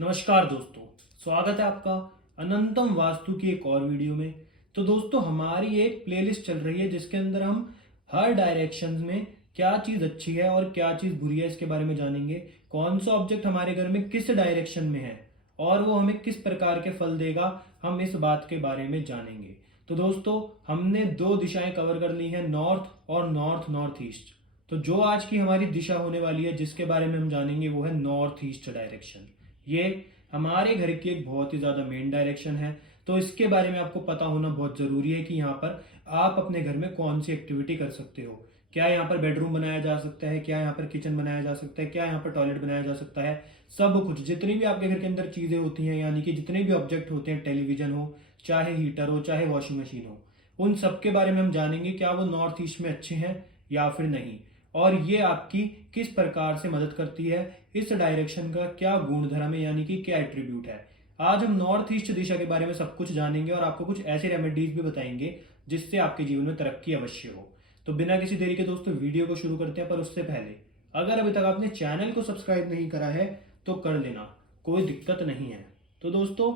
नमस्कार दोस्तों, स्वागत है आपका अनंतम वास्तु की एक और वीडियो में। तो दोस्तों, हमारी एक प्लेलिस्ट चल रही है जिसके अंदर हम हर डायरेक्शन में क्या चीज़ अच्छी है और क्या चीज़ बुरी है इसके बारे में जानेंगे। कौन सा ऑब्जेक्ट हमारे घर में किस डायरेक्शन में है और वो हमें किस प्रकार के फल देगा, हम इस बात के बारे में जानेंगे। तो दोस्तों, हमने दो दिशाएं कवर कर ली हैं, नॉर्थ और नॉर्थ नॉर्थ ईस्ट। तो जो आज की हमारी दिशा होने वाली है जिसके बारे में हम जानेंगे वो है नॉर्थ ईस्ट डायरेक्शन। ये हमारे घर की एक बहुत ही ज्यादा मेन डायरेक्शन है। तो इसके बारे में आपको पता होना बहुत जरूरी है कि यहाँ पर आप अपने घर में कौन सी एक्टिविटी कर सकते हो। क्या यहाँ पर बेडरूम बनाया जा सकता है, क्या यहाँ पर किचन बनाया जा सकता है, क्या यहाँ पर टॉयलेट बनाया जा सकता है। सब कुछ, जितनी भी आपके घर के अंदर चीजें होती हैं, यानी कि जितने भी ऑब्जेक्ट होते हैं, टेलीविजन हो, चाहे हीटर हो, चाहे वॉशिंग मशीन हो, उन सब के बारे में हम जानेंगे क्या वो नॉर्थ ईस्ट में अच्छे हैं या फिर नहीं। और ये आपकी किस प्रकार से मदद करती है, इस डायरेक्शन का क्या गुणधर्म है, यानी कि क्या एट्रीब्यूट है। आज हम नॉर्थ ईस्ट दिशा के बारे में सब कुछ जानेंगे और आपको कुछ ऐसे रेमेडीज भी बताएंगे जिससे आपके जीवन में तरक्की अवश्य हो। तो बिना किसी देरी के दोस्तों वीडियो को शुरू करते हैं, पर उससे पहले अगर अभी तक आपने चैनल को सब्सक्राइब नहीं करा है तो कर लेना, कोई दिक्कत नहीं है। तो दोस्तों,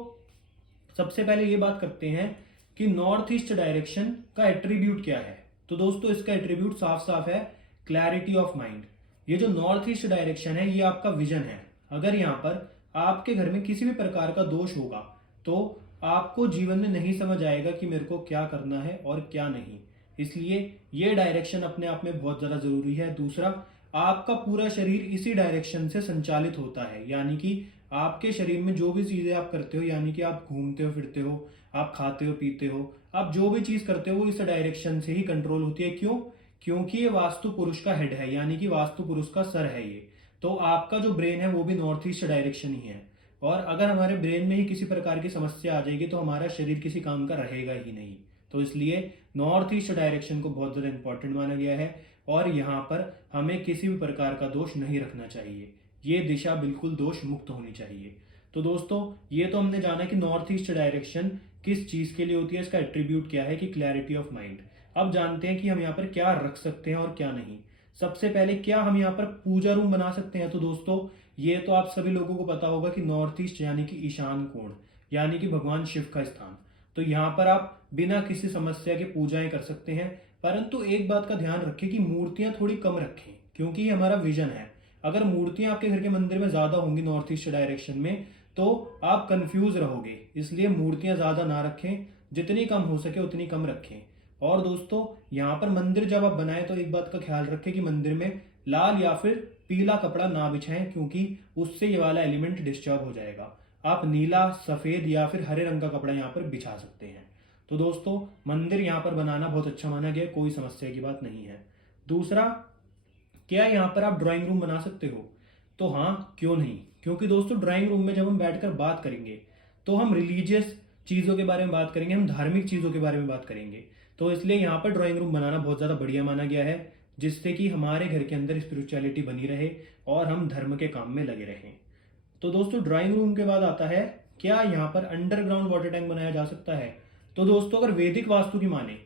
सबसे पहले ये बात करते हैं कि नॉर्थ ईस्ट डायरेक्शन का एट्रीब्यूट क्या है। तो दोस्तों, इसका एट्रीब्यूट साफ साफ है, क्लैरिटी ऑफ माइंड। ये जो नॉर्थ ईस्ट डायरेक्शन है ये आपका विजन है। अगर यहाँ पर आपके घर में किसी भी प्रकार का दोष होगा तो आपको जीवन में नहीं समझ आएगा कि मेरे को क्या करना है और क्या नहीं। इसलिए ये डायरेक्शन अपने आप में बहुत ज्यादा जरूरी है। दूसरा, आपका पूरा शरीर इसी डायरेक्शन से संचालित होता है, यानी कि आपके शरीर में जो भी चीजें आप करते हो, यानी कि आप घूमते हो फिरते हो, आप खाते हो पीते हो, आप जो भी चीज करते हो वो इस डायरेक्शन से ही कंट्रोल होती है। क्यों? क्योंकि ये वास्तु पुरुष का हेड है, यानी कि वास्तु पुरुष का सर है ये। तो आपका जो ब्रेन है वो भी नॉर्थ ईस्ट डायरेक्शन ही है। और अगर हमारे ब्रेन में ही किसी प्रकार की समस्या आ जाएगी तो हमारा शरीर किसी काम का रहेगा ही नहीं। तो इसलिए नॉर्थ ईस्ट डायरेक्शन को बहुत ज्यादा इंपॉर्टेंट माना गया है और यहाँ पर हमें किसी भी प्रकार का दोष नहीं रखना चाहिए। ये दिशा बिल्कुल दोष मुक्त होनी चाहिए। तो दोस्तों, ये तो हमने जाना कि नॉर्थ ईस्ट डायरेक्शन किस चीज के लिए होती है, इसका एट्रीब्यूट क्या है कि क्लैरिटी ऑफ माइंड। अब जानते हैं कि हम यहाँ पर क्या रख सकते हैं और क्या नहीं। सबसे पहले, क्या हम यहाँ पर पूजा रूम बना सकते हैं? तो दोस्तों, ये तो आप सभी लोगों को पता होगा कि नॉर्थ ईस्ट यानी कि ईशान कोण, यानी कि भगवान शिव का स्थान। तो यहाँ पर आप बिना किसी समस्या के पूजाएं कर सकते हैं। परंतु एक बात का ध्यान रखें कि मूर्तियां थोड़ी कम रखें, क्योंकि ये हमारा विजन है। अगर मूर्तियां आपके घर के मंदिर में ज्यादा होंगी नॉर्थ ईस्ट डायरेक्शन में तो आप कंफ्यूज रहोगे। इसलिए मूर्तियां ज्यादा ना रखें, जितनी कम हो सके उतनी कम रखें। और दोस्तों, यहाँ पर मंदिर जब आप बनाए तो एक बात का ख्याल रखें कि मंदिर में लाल या फिर पीला कपड़ा ना बिछाएं, क्योंकि उससे ये वाला एलिमेंट डिस्टर्ब हो जाएगा। आप नीला, सफेद या फिर हरे रंग का कपड़ा यहाँ पर बिछा सकते हैं। तो दोस्तों, मंदिर यहाँ पर बनाना बहुत अच्छा माना गया, कोई समस्या की बात नहीं है। दूसरा, क्या यहाँ पर आप ड्राइंग रूम बना सकते हो? तो हाँ, क्यों नहीं। क्योंकि दोस्तों, ड्राइंग रूम में जब हम बैठकर बात करेंगे तो हम रिलीजियस चीजों के बारे में बात करेंगे, हम धार्मिक चीजों के बारे में बात करेंगे। तो इसलिए यहाँ पर ड्राइंग रूम बनाना बहुत ज्यादा बढ़िया माना गया है, जिससे कि हमारे घर के अंदर स्पिरिचुअलिटी बनी रहे और हम धर्म के काम में लगे रहें। तो दोस्तों, ड्राइंग रूम के बाद आता है, क्या यहाँ पर अंडरग्राउंड वाटर टैंक बनाया जा सकता है? तो दोस्तों, अगर वैदिक वास्तु की माने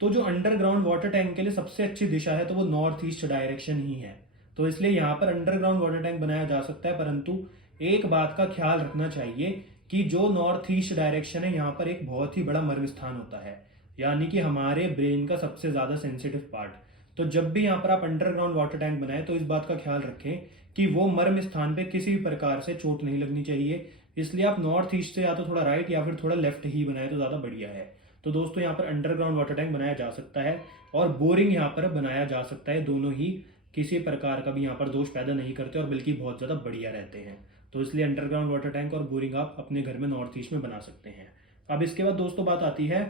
तो जो अंडरग्राउंड वाटर टैंक के लिए सबसे अच्छी दिशा है तो वो नॉर्थ ईस्ट डायरेक्शन ही है। तो इसलिए यहाँ पर अंडरग्राउंड वाटर टैंक बनाया जा सकता है। परंतु एक बात का ख्याल रखना चाहिए कि जो नॉर्थ ईस्ट डायरेक्शन है यहाँ पर एक बहुत ही बड़ा मर्म स्थान होता है, यानी कि हमारे ब्रेन का सबसे ज्यादा सेंसिटिव पार्ट। तो जब भी यहाँ पर आप अंडरग्राउंड वाटर टैंक बनाए तो इस बात का ख्याल रखें कि वो मर्म स्थान पे किसी भी प्रकार से चोट नहीं लगनी चाहिए। इसलिए आप नॉर्थ ईस्ट से या तो थोड़ा राइट या फिर थोड़ा लेफ्ट ही बनाए तो ज्यादा बढ़िया है। तो दोस्तों, यहाँ पर अंडरग्राउंड वाटर टैंक बनाया जा सकता है और बोरिंग यहाँ पर बनाया जा सकता है। दोनों ही किसी प्रकार का भी यहाँ पर दोष पैदा नहीं करते और बल्कि बहुत ज्यादा बढ़िया रहते हैं। तो इसलिए अंडरग्राउंड वाटर टैंक और बोरिंग आप अपने घर में नॉर्थ ईस्ट में बना सकते हैं। अब इसके बाद दोस्तों बात आती है,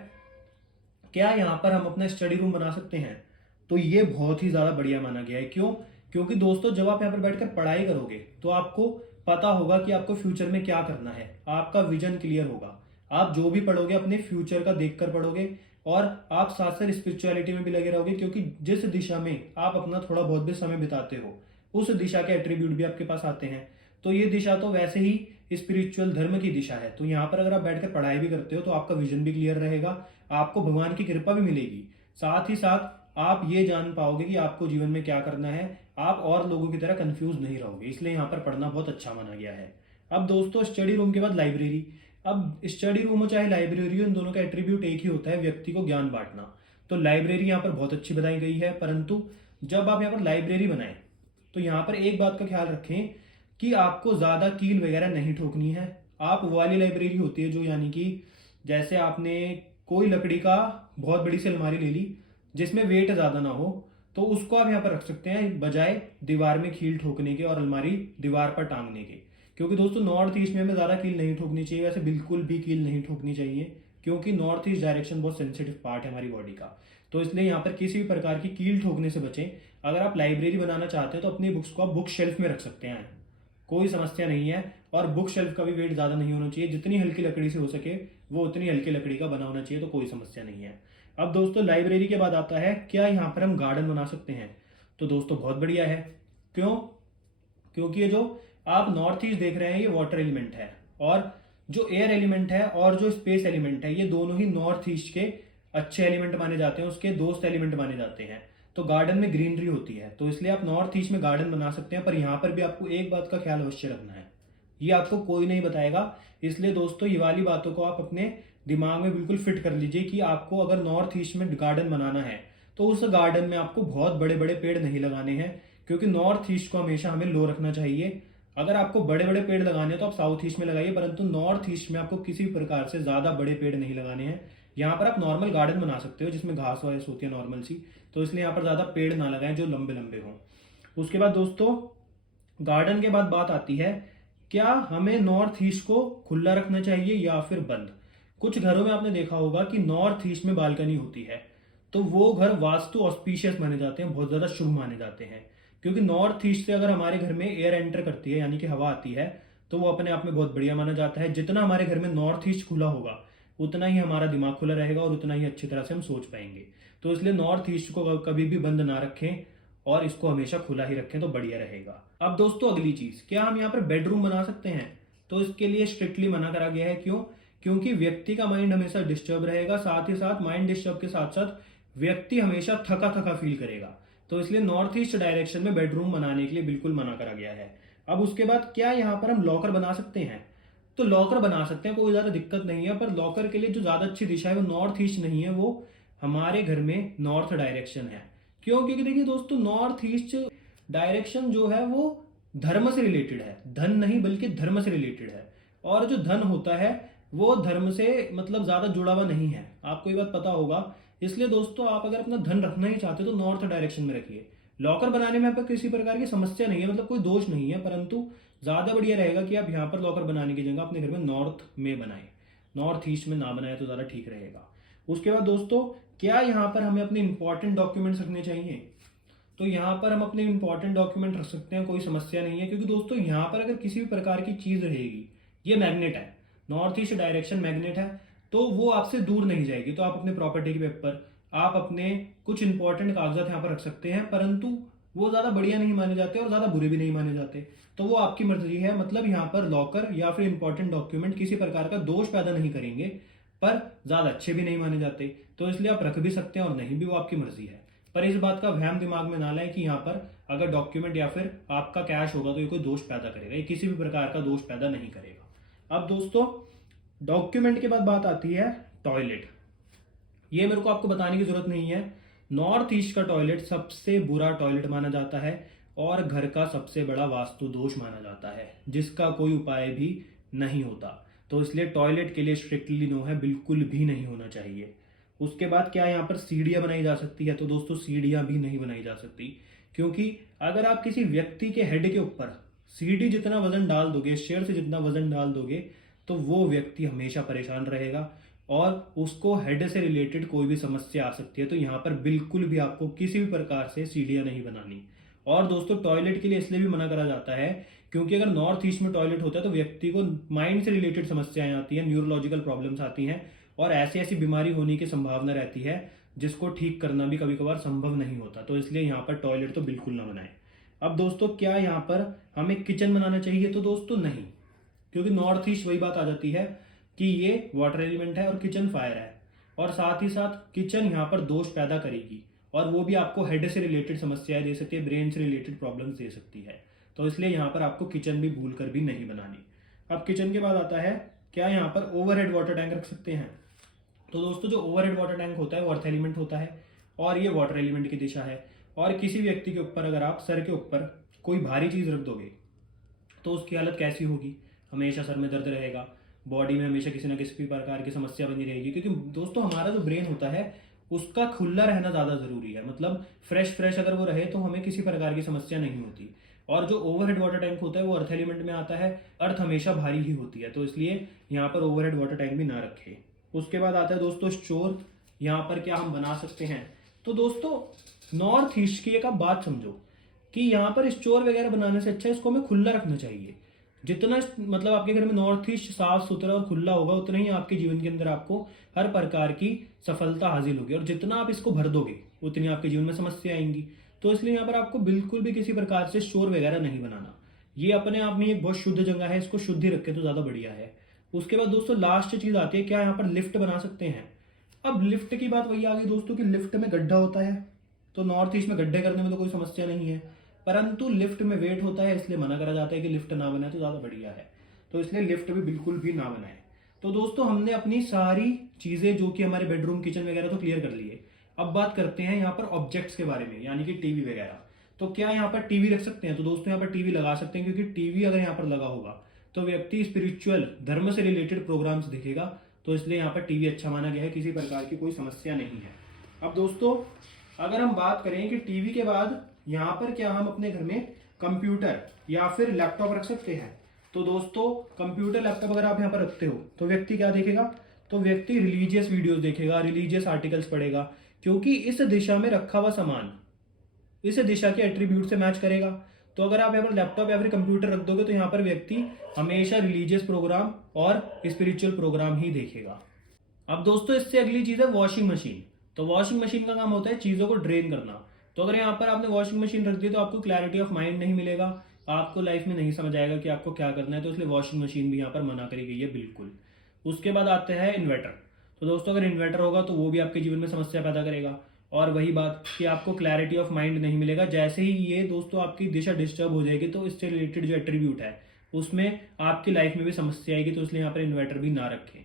क्या यहाँ पर हम अपना स्टडी रूम बना सकते हैं? तो ये बहुत ही ज्यादा बढ़िया माना गया है। क्यों? क्योंकि दोस्तों, जब आप यहाँ पर बैठकर पढ़ाई करोगे तो आपको पता होगा कि आपको फ्यूचर में क्या करना है, आपका विजन क्लियर होगा। आप जो भी पढ़ोगे अपने फ्यूचर का देखकर पढ़ोगे और आप साथ साथ स्पिरिचुअलिटी में भी लगे रहोगे, क्योंकि जिस दिशा में आप अपना थोड़ा बहुत भी समय बिताते हो उस दिशा के एट्रीब्यूट भी आपके पास आते हैं। तो ये दिशा तो वैसे ही स्पिरिचुअल धर्म की दिशा है। तो यहाँ पर अगर आप बैठकर पढ़ाई भी करते हो तो आपका विजन भी क्लियर रहेगा, आपको भगवान की कृपा भी मिलेगी। साथ ही साथ आप ये जान पाओगे कि आपको जीवन में क्या करना है, आप और लोगों की तरह कंफ्यूज नहीं रहोगे। इसलिए यहाँ पर पढ़ना बहुत अच्छा माना गया है। अब दोस्तों स्टडी रूम के बाद लाइब्रेरी। अब स्टडी रूम हो चाहे लाइब्रेरी हो, इन दोनों का एट्रीब्यूट एक ही होता है, व्यक्ति को ज्ञान बांटना। तो लाइब्रेरी यहाँ पर बहुत अच्छी बताई गई है, परंतु जब आप यहाँ पर लाइब्रेरी बनाएं तो यहाँ पर एक बात का ख्याल रखें कि आपको ज़्यादा कील वगैरह नहीं ठोकनी है। आप वो वाली लाइब्रेरी होती है जो यानी कि जैसे आपने कोई लकड़ी का बहुत बड़ी सी अलमारी ले ली जिसमें वेट ज़्यादा ना हो, तो उसको आप यहाँ पर रख सकते हैं बजाय दीवार में कील ठोकने के और अलमारी दीवार पर टांगने के। क्योंकि दोस्तों नॉर्थ ईस्ट में हमें ज़्यादा कील नहीं ठोकनी चाहिए, वैसे बिल्कुल भी कील नहीं ठोकनी चाहिए, क्योंकि नॉर्थ ईस्ट डायरेक्शन बहुत सेंसिटिव पार्ट है हमारी बॉडी का। तो इसलिए यहाँ पर किसी भी प्रकार की कील ठोकने से बचें। अगर आप लाइब्रेरी बनाना चाहते हैं तो अपनी बुक्स को आप बुक शेल्फ में रख सकते हैं, कोई समस्या नहीं है। और बुक शेल्फ का भी वेट ज़्यादा नहीं होना चाहिए, जितनी हल्की लकड़ी से हो सके वो उतनी हल्की लकड़ी का बना होना चाहिए, तो कोई समस्या नहीं है। अब दोस्तों लाइब्रेरी के बाद आता है क्या यहाँ पर हम गार्डन बना सकते हैं। तो दोस्तों बहुत बढ़िया है। क्यों? क्योंकि ये जो आप नॉर्थ ईस्ट देख रहे हैं ये वाटर एलिमेंट है, और जो एयर एलिमेंट है और जो स्पेस एलिमेंट है ये दोनों ही नॉर्थ ईस्ट के अच्छे एलिमेंट माने जाते हैं, उसके दोस्त एलिमेंट माने जाते हैं। तो गार्डन में ग्रीनरी होती है, तो इसलिए आप नॉर्थ ईस्ट में गार्डन बना सकते हैं। पर यहाँ पर भी आपको एक बात का ख्याल अवश्य रखना है, ये आपको कोई नहीं बताएगा। इसलिए दोस्तों ये वाली बातों को आप अपने दिमाग में बिल्कुल फिट कर लीजिए कि आपको अगर नॉर्थ ईस्ट में गार्डन बनाना है तो उस गार्डन में आपको बहुत बड़े बड़े पेड़ नहीं लगाने हैं, क्योंकि नॉर्थ ईस्ट को हमेशा हमें लो रखना चाहिए। अगर आपको बड़े बड़े पेड़ लगाने हैं तो आप साउथ ईस्ट में लगाइए, परंतु नॉर्थ ईस्ट में आपको किसी भी प्रकार से ज्यादा बड़े पेड़ नहीं लगाने हैं। यहाँ पर आप नॉर्मल गार्डन बना सकते हो जिसमें घास वास होती है नॉर्मल सी, तो इसलिए यहाँ पर ज्यादा पेड़ ना लगाएं जो लंबे लंबे हों। उसके बाद दोस्तों गार्डन के बाद बात आती है क्या हमें नॉर्थ ईस्ट को खुला रखना चाहिए या फिर बंद। कुछ घरों में आपने देखा होगा कि नॉर्थ ईस्ट में बालकनी होती है, तो वो घर वास्तु ऑस्पिशियस माने जाते हैं, बहुत ज्यादा शुभ माने जाते हैं। क्योंकि नॉर्थ ईस्ट से अगर हमारे घर में एयर एंटर करती है यानी कि हवा आती है, तो वो अपने आप में बहुत बढ़िया माना जाता है। जितना हमारे घर में नॉर्थ ईस्ट खुला होगा उतना ही हमारा दिमाग खुला रहेगा और उतना ही अच्छी तरह से हम सोच पाएंगे। तो इसलिए नॉर्थ ईस्ट को कभी भी बंद ना रखें और इसको हमेशा खुला ही रखें, तो बढ़िया रहेगा। अब दोस्तों अगली चीज, क्या हम यहाँ पर बेडरूम बना सकते हैं। तो इसके लिए स्ट्रिक्टली मना करा गया है। क्यों? क्योंकि व्यक्ति का माइंड हमेशा डिस्टर्ब रहेगा, साथ ही साथ माइंड डिस्टर्ब के साथ साथ व्यक्ति हमेशा थका थका फील करेगा। तो इसलिए नॉर्थ ईस्ट डायरेक्शन में बेडरूम बनाने के लिए बिल्कुल मना करा गया है। अब उसके बाद क्या यहाँ पर हम लॉकर बना सकते हैं। तो लॉकर बना सकते हैं, कोई ज्यादा दिक्कत नहीं है, पर लॉकर के लिए जो ज्यादा अच्छी दिशा है वो नॉर्थ ईस्ट नहीं है, वो हमारे घर में नॉर्थ डायरेक्शन है। क्यों? क्योंकि देखिए दोस्तों नॉर्थ ईस्ट डायरेक्शन जो है वो धर्म से रिलेटेड है, धन नहीं बल्कि धर्म से रिलेटेड है। और जो धन होता है वो धर्म से मतलब ज्यादा जुड़ा हुआ नहीं है, आपको ये बात पता होगा। इसलिए दोस्तों आप अगर अपना धन रखना ही चाहते हो तो नॉर्थ डायरेक्शन में रखिए। लॉकर बनाने में आपको किसी प्रकार की समस्या नहीं है, मतलब कोई दोष नहीं है, परंतु ज्यादा बढ़िया रहेगा कि आप यहाँ पर लॉकर बनाने की जगह अपने घर में नॉर्थ में बनाएं, नॉर्थ ईस्ट में ना बनाए तो ज्यादा ठीक रहेगा। उसके बाद दोस्तों क्या यहाँ पर हमें अपने इंपॉर्टेंट डॉक्यूमेंट्स रखने चाहिए। तो यहाँ पर हम अपने इंपॉर्टेंट डॉक्यूमेंट रख सकते हैं, कोई समस्या नहीं है। क्योंकि दोस्तों यहाँ पर अगर किसी भी प्रकार की चीज रहेगी, ये मैग्नेट है, नॉर्थ ईस्ट डायरेक्शन मैग्नेट है, तो वो आपसे दूर नहीं जाएगी। तो आप अपने प्रॉपर्टी के पेपर, आप अपने कुछ इंपॉर्टेंट कागजात यहाँ पर रख सकते हैं, परंतु वो ज्यादा बढ़िया नहीं माने जाते और ज्यादा बुरे भी नहीं माने जाते, तो वो आपकी मर्जी है। मतलब यहाँ पर लॉकर या फिर इंपॉर्टेंट डॉक्यूमेंट किसी प्रकार का दोष पैदा नहीं करेंगे, पर ज्यादा अच्छे भी नहीं माने जाते, तो इसलिए आप रख भी सकते हैं और नहीं भी, वो आपकी मर्जी है। पर इस बात का वहम दिमाग में ना लाएं कि यहाँ पर अगर डॉक्यूमेंट या फिर आपका कैश होगा तो ये कोई दोष पैदा करेगा, ये किसी भी प्रकार का दोष पैदा नहीं करेगा। अब दोस्तों डॉक्यूमेंट के बाद बात आती है टॉयलेट। ये मेरे को आपको बताने की जरूरत नहीं है, नॉर्थ ईस्ट का टॉयलेट सबसे बुरा टॉयलेट माना जाता है और घर का सबसे बड़ा वास्तु दोष माना जाता है, जिसका कोई उपाय भी नहीं होता। तो इसलिए टॉयलेट के लिए स्ट्रिक्टली नो है, बिल्कुल भी नहीं होना चाहिए। उसके बाद क्या यहाँ पर सीढ़ियां बनाई जा सकती है। तो दोस्तों सीढ़ियां भी नहीं बनाई जा सकती, क्योंकि अगर आप किसी व्यक्ति के हेड के ऊपर सीढ़ी जितना वजन डाल दोगे, शेर से जितना वजन डाल दोगे, तो वो व्यक्ति हमेशा परेशान रहेगा और उसको हेड से रिलेटेड कोई भी समस्या आ सकती है। तो यहाँ पर बिल्कुल भी आपको किसी भी प्रकार से सीढ़ियां नहीं बनानी। और दोस्तों टॉयलेट के लिए इसलिए भी मना करा जाता है क्योंकि अगर नॉर्थ ईस्ट में टॉयलेट होता है तो व्यक्ति को माइंड से रिलेटेड समस्याएं आती हैं, न्यूरोलॉजिकल प्रॉब्लम्स आती हैं और ऐसी ऐसी बीमारी होने की संभावना रहती है जिसको ठीक करना भी कभी कभार संभव नहीं होता। तो इसलिए यहाँ पर टॉयलेट तो बिल्कुल ना बनाएं। अब दोस्तों क्या यहाँ पर हमें किचन बनाना चाहिए। तो दोस्तों नहीं, क्योंकि नॉर्थ ईस्ट वही बात आ जाती है कि ये वाटर एलिमेंट है और किचन फायर है, और साथ ही साथ किचन यहाँ पर दोष पैदा करेगी और वो भी आपको हेड से रिलेटेड समस्याएं दे सकती है, ब्रेन से रिलेटेड प्रॉब्लम्स दे सकती है। तो इसलिए यहाँ पर आपको किचन भी भूल कर भी नहीं बनानी। अब किचन के बाद आता है क्या यहाँ पर ओवरहेड वाटर टैंक रख सकते हैं। तो दोस्तों जो ओवरहेड वाटर टैंक होता है वो अर्थ एलिमेंट होता है और ये वाटर एलिमेंट की दिशा है। और किसी व्यक्ति के ऊपर अगर आप सर के ऊपर कोई भारी चीज़ रख दोगे तो उसकी हालत कैसी होगी, हमेशा सर में दर्द रहेगा, बॉडी में हमेशा किसी ना किसी प्रकार की समस्या बनी रहेगी। क्योंकि दोस्तों हमारा जो ब्रेन होता है उसका खुला रहना ज़्यादा ज़रूरी है, मतलब फ्रेश अगर वो रहे तो हमें किसी प्रकार की समस्या नहीं होती। और जो ओवरहेड वाटर टैंक होता है वो अर्थ एलिमेंट में आता है, अर्थ हमेशा भारी ही होती है, तो इसलिए यहाँ पर ओवरहेड वाटर टैंक भी ना रखें। उसके बाद आता है दोस्तों स्टोर। यहाँ पर क्या हम बना सकते हैं, तो दोस्तों नॉर्थ ईस्ट की एक आप बात समझो कि यहाँ पर स्टोर वगैरह बनाने से अच्छा इसको हमें खुला रखना चाहिए। जितना मतलब आपके घर में नॉर्थ ईस्ट साफ सुथरा और खुला होगा उतना ही आपके जीवन के अंदर आपको हर प्रकार की सफलता हासिल होगी। और जितना आप इसको भर दोगे उतनी आपके जीवन में समस्या आएंगी। तो इसलिए यहाँ पर आपको बिल्कुल भी किसी प्रकार से स्टोर वगैरह नहीं बनाना। ये अपने आप में एक बहुत शुद्ध जगह है, इसको शुद्ध ही रखे तो ज़्यादा बढ़िया है। उसके बाद दोस्तों लास्ट चीज़ आती है क्या यहाँ पर लिफ्ट बना सकते हैं। अब लिफ्ट की बात वही आ गई दोस्तों कि लिफ्ट में गड्ढा होता है, तो नॉर्थ ईस्ट में गड्ढे करने में तो कोई समस्या नहीं है, परंतु लिफ्ट में वेट होता है, इसलिए मना करा जाता है कि लिफ्ट ना बनाए तो ज़्यादा बढ़िया है। तो इसलिए लिफ्ट भी बिल्कुल भी ना बनाए। तो दोस्तों हमने अपनी सारी चीज़ें जो कि हमारे बेडरूम किचन वगैरह तो क्लियर कर लिए। अब बात करते हैं यहाँ पर ऑब्जेक्ट्स के बारे में, यानी कि टीवी वगैरह। तो क्या यहाँ पर टीवी रख सकते हैं, तो दोस्तों यहाँ पर टीवी लगा सकते हैं, क्योंकि टीवी अगर यहाँ पर लगा होगा तो व्यक्ति स्पिरिचुअल धर्म से रिलेटेड प्रोग्राम्स देखेगा, तो इसलिए यहाँ पर टीवी अच्छा माना गया है, किसी प्रकार की कोई समस्या नहीं है। अब दोस्तों अगर हम बात करें कि टीवी के बाद यहाँ पर क्या हम अपने घर में कंप्यूटर या फिर लैपटॉप रख सकते हैं, तो दोस्तों कंप्यूटर लैपटॉप अगर आप यहाँ पर रखते हो तो व्यक्ति क्या देखेगा, तो व्यक्ति रिलीजियस वीडियोस देखेगा, रिलीजियस आर्टिकल्स पढ़ेगा, क्योंकि इस दिशा में रखा हुआ सामान इस दिशा के एट्रीब्यूट से मैच करेगा। तो अगर आप यहाँ पर लैपटॉप या फिर कंप्यूटर रख दोगे तो यहाँ पर व्यक्ति हमेशा रिलीजियस प्रोग्राम और स्पिरिचुअल प्रोग्राम ही देखेगा। अब दोस्तों इससे अगली चीज़ है वॉशिंग मशीन। तो वॉशिंग मशीन का काम होता है चीज़ों को ड्रेन करना। तो अगर यहाँ पर आपने वॉशिंग मशीन रख दी तो आपको क्लैरिटी ऑफ माइंड नहीं मिलेगा, आपको लाइफ में नहीं समझ आएगा कि आपको क्या करना है, तो इसलिए वॉशिंग मशीन भी यहाँ पर मना करी गई है बिल्कुल। उसके बाद आते हैं इन्वर्टर। तो दोस्तों अगर इन्वर्टर होगा तो वो भी आपके जीवन में समस्या पैदा करेगा, और वही बात कि आपको क्लैरिटी ऑफ माइंड नहीं मिलेगा। जैसे ही ये दोस्तों आपकी दिशा डिस्टर्ब हो जाएगी तो इससे रिलेटेड जो एट्रीब्यूट है उसमें आपकी लाइफ में भी समस्या आएगी, तो इसलिए यहाँ पर इन्वर्टर भी ना रखें।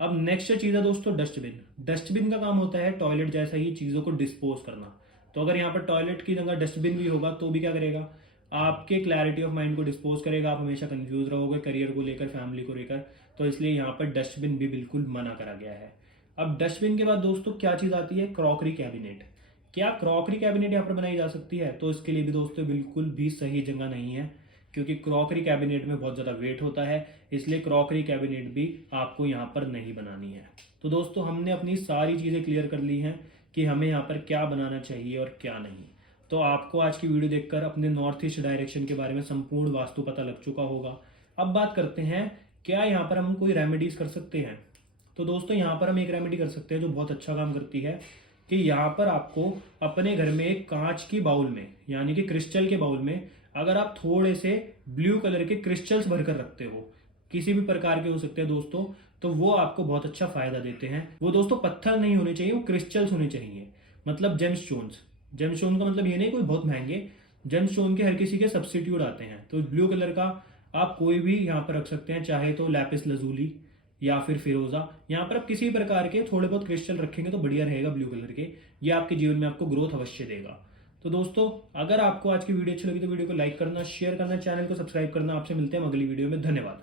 अब नेक्स्ट चीज़ है दोस्तों डस्टबिन। डस्टबिन का काम होता है टॉयलेट जैसा ही चीज़ों को डिस्पोज करना। तो अगर यहाँ पर टॉयलेट की जगह डस्टबिन भी होगा तो भी क्या करेगा, आपके क्लैरिटी ऑफ माइंड को डिस्पोज करेगा, आप हमेशा कंफ्यूज रहोगे करियर को लेकर, फैमिली को लेकर, तो इसलिए यहाँ पर डस्टबिन भी बिल्कुल मना करा गया है। अब डस्टबिन के बाद दोस्तों क्या चीज़ आती है, क्रॉकरी कैबिनेट। क्या क्रॉकरी कैबिनेट यहाँ पर बनाई जा सकती है, तो इसके लिए भी दोस्तों बिल्कुल भी सही जगह नहीं है, क्योंकि क्रॉकरी कैबिनेट में बहुत ज़्यादा वेट होता है, इसलिए क्रॉकरी कैबिनेट भी आपको यहाँ पर नहीं बनानी है। तो दोस्तों हमने अपनी सारी चीज़ें क्लियर कर ली हैं कि हमें यहाँ पर क्या बनाना चाहिए और क्या नहीं। तो आपको आज की वीडियो देखकर अपने नॉर्थ ईस्ट डायरेक्शन के बारे में संपूर्ण वास्तु पता लग चुका होगा। अब बात करते हैं क्या यहाँ पर हम कोई रेमेडीज कर सकते हैं। तो दोस्तों यहाँ पर हम एक रेमेडी कर सकते हैं जो बहुत अच्छा काम करती है, कि यहाँ पर आपको अपने घर में एक कांच की बाउल में, यानी कि क्रिस्टल के बाउल में, अगर आप थोड़े से ब्लू कलर के क्रिस्टल्स भरकर रखते हो, किसी भी प्रकार के हो सकते हैं दोस्तों, तो वो आपको बहुत अच्छा फायदा देते हैं। वो दोस्तों पत्थर नहीं होने चाहिए, वो क्रिस्टल्स होने चाहिए, मतलब जेमस्टोन्स। जेमस्टोन का मतलब ये नहीं कोई बहुत महंगे, जेमस्टोन के हर किसी के सब्स्टिट्यूट आते हैं। तो ब्लू कलर का आप कोई भी यहाँ पर रख सकते हैं, चाहे तो लैपिस लजूली या फिर फिरोजा। यहाँ पर आप किसी प्रकार के थोड़े बहुत क्रिस्टल रखेंगे तो बढ़िया रहेगा ब्लू कलर के, ये आपके जीवन में आपको ग्रोथ अवश्य देगा। तो दोस्तों अगर आपको आज की वीडियो अच्छी लगी तो वीडियो को लाइक करना, शेयर करना, चैनल को सब्सक्राइब करना। आपसे मिलते हैं अगली वीडियो में, धन्यवाद।